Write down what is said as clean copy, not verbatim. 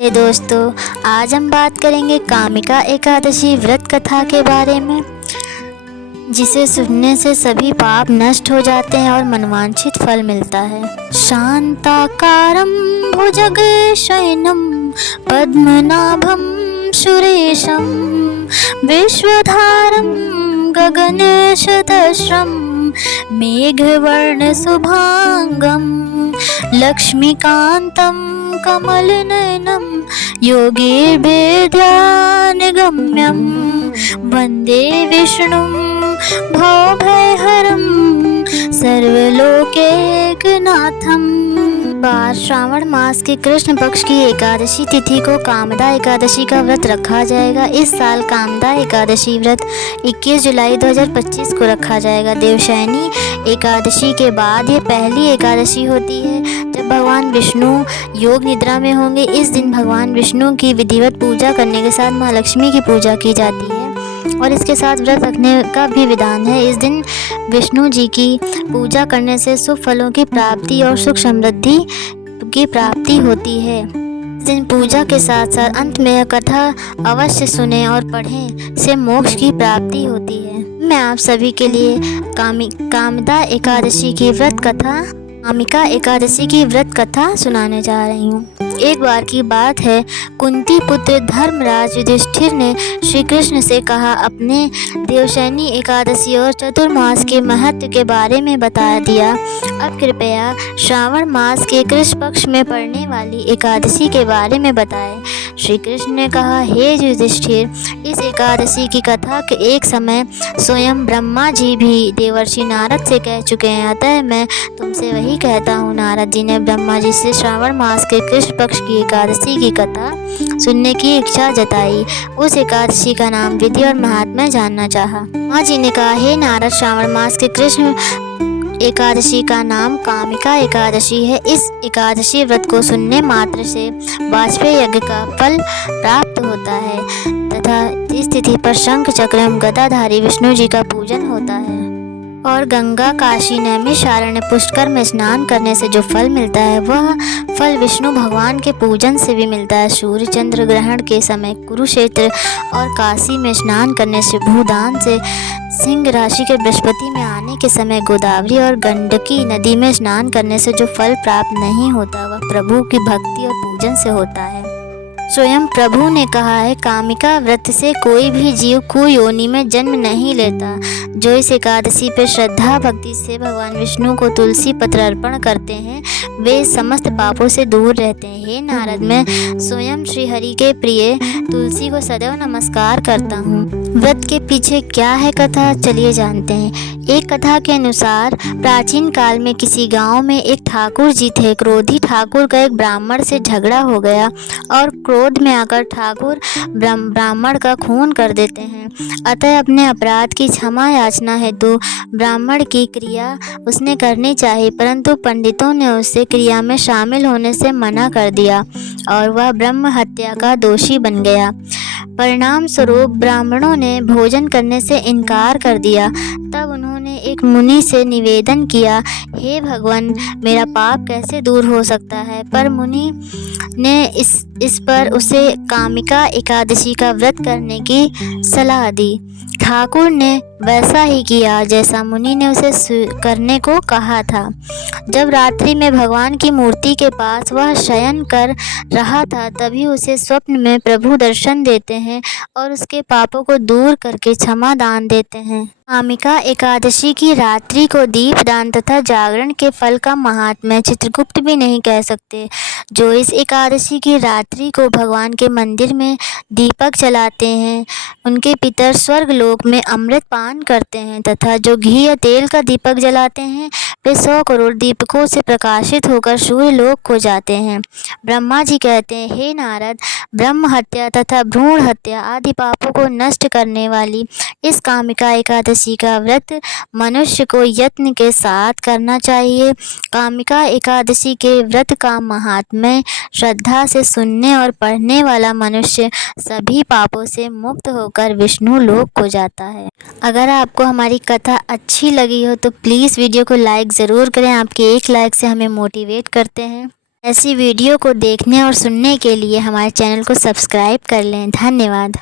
हे दोस्तों, आज हम बात करेंगे कामिका एकादशी व्रत कथा के बारे में, जिसे सुनने से सभी पाप नष्ट हो जाते हैं और मनवांछित फल मिलता है। शांताकारं भुजगशयनं पद्मनाभं सुरेशं विश्वधारं गगनशतश्रं मेघवर्णशुभांगं लक्ष्मीकान्तं कमलनयनं योगिर्भेदानुगम्यं वन्दे विष्णुं भवभयहरं सर्वलोकैकनाथं। बार श्रावण मास के कृष्ण पक्ष की एकादशी तिथि को कामदा एकादशी का व्रत रखा जाएगा। इस साल कामदा एकादशी व्रत 21 जुलाई 2025 को रखा जाएगा। देवशयनी एकादशी के बाद ये पहली एकादशी होती है जब भगवान विष्णु योग निद्रा में होंगे। इस दिन भगवान विष्णु की विधिवत पूजा करने के साथ माँ लक्ष्मी की पूजा की जाती है और इसके साथ व्रत रखने का भी विधान है। इस दिन विष्णु जी की पूजा करने से शुभ फलों की प्राप्ति और सुख समृद्धि की प्राप्ति होती है। इस दिन पूजा के साथ साथ अंत में कथा अवश्य सुने और पढ़ें, से मोक्ष की प्राप्ति होती है। मैं आप सभी के लिए कामिका एकादशी की व्रत कथा सुनाने जा रही हूँ। एक बार की बात है, कुंती पुत्र धर्मराज युधिष्ठिर ने श्री कृष्ण से कहा, अपने देवशयनी एकादशी और चतुर्मास के महत्व के बारे में बता दिया। अब कृपया श्रावण मास के कृष्ण पक्ष में पड़ने वाली एकादशी के बारे में बताएं। श्री कृष्ण ने कहा, हे युधिष्ठिर, इस एकादशी की कथा के एक समय स्वयं ब्रह्मा जी भी देवर्षि नारद से कह चुके हैं, अतः मैं तुमसे वही कहता हूँ। नारद जी ने ब्रह्मा जी से श्रावण मास के कृष्ण पक्ष की एकादशी की कथा सुनने की इच्छा जताई। उस एकादशी का नाम विधि और महात्म्य जानना चाहा। ब्रह्मा जी ने कहा, हे नारद, श्रावण मास के कृष्ण एकादशी का नाम कामिका एकादशी है। इस एकादशी व्रत को सुनने मात्र से वाजपेयी यज्ञ का फल प्राप्त होता है तथा इस तिथि पर शंख चक्र एवं गदाधारी विष्णु जी का पूजन होता है और गंगा, काशी, नैमिषारण्य, पुष्कर में स्नान करने से जो फल मिलता है वह फल विष्णु भगवान के पूजन से भी मिलता है। सूर्य चंद्र ग्रहण के समय कुरुक्षेत्र और काशी में स्नान करने से, भूदान से सिंह राशि के बृहस्पति में आने के समय, गोदावरी और गंडकी नदी में स्नान करने से जो फल प्राप्त नहीं होता वह प्रभु की भक्ति और पूजन से होता है। स्वयं प्रभु ने कहा है, कामिका व्रत से कोई भी जीव कुयोनि में जन्म नहीं लेता। जो इस एकादशी पर श्रद्धा भक्ति से भगवान विष्णु को तुलसी पत्र अर्पण करते हैं वे समस्त पापों से दूर रहते हैं। हे नारद, मैं स्वयं श्री हरि के प्रिय तुलसी को सदैव नमस्कार करता हूँ। व्रत के पीछे क्या है कथा, चलिए जानते हैं। एक कथा के अनुसार प्राचीन काल में किसी गांव में एक ठाकुर जी थे। क्रोधी ठाकुर का एक ब्राह्मण से झगड़ा हो गया और क्रोध में आकर ठाकुर ब्राह्मण का खून कर देते हैं। अतः अपने अपराध की क्षमा याचना हेतु ब्राह्मण की क्रिया उसने करनी चाहिए, परंतु पंडितों ने उससे क्रिया में शामिल होने से मना कर दिया और वह ब्रह्म हत्या का दोषी बन गया। परिणाम स्वरूप ब्राह्मणों ने भोजन करने से इनकार कर दिया। तब उन्होंने एक मुनि से निवेदन किया, हे भगवान, मेरा पाप कैसे दूर हो सकता है। पर मुनि ने इस पर उसे कामिका एकादशी का व्रत करने की सलाह दी। ठाकुर ने वैसा ही किया जैसा मुनि ने उसे करने को कहा था। जब रात्रि में भगवान की मूर्ति के पास वह शयन कर रहा था तभी उसे स्वप्न में प्रभु दर्शन देते हैं और उसके पापों को दूर करके क्षमा दान देते हैं। कामिका एकादशी की रात्रि को दीप दान तथा जागरण के फल का महात्म्य चित्रगुप्त भी नहीं कह सकते। जो इस एकादशी की रात्रि को भगवान के मंदिर में दीपक जलाते हैं उनके पितर स्वर्ग लोक में अमृत पान करते हैं तथा जो घी या तेल का दीपक जलाते हैं वे 100 करोड़ दीपकों से प्रकाशित होकर सूर्य लोक को जाते हैं। ब्रह्मा जी कहते हैं, हे नारद, ब्रह्म हत्या तथा भ्रूण हत्या आदि पापों को नष्ट करने वाली इस कामिका एकादशी का व्रत मनुष्य को यत्न के साथ करना चाहिए। कामिका एकादशी के व्रत का महात्म्य श्रद्धा से सुनने और पढ़ने वाला मनुष्य सभी पापों से मुक्त होकर विष्णु लोक को जाता है। अगर आपको हमारी कथा अच्छी लगी हो तो प्लीज़ वीडियो को लाइक ज़रूर करें। आपके एक लाइक से हमें मोटिवेट करते हैं। ऐसी वीडियो को देखने और सुनने के लिए हमारे चैनल को सब्सक्राइब कर लें। धन्यवाद।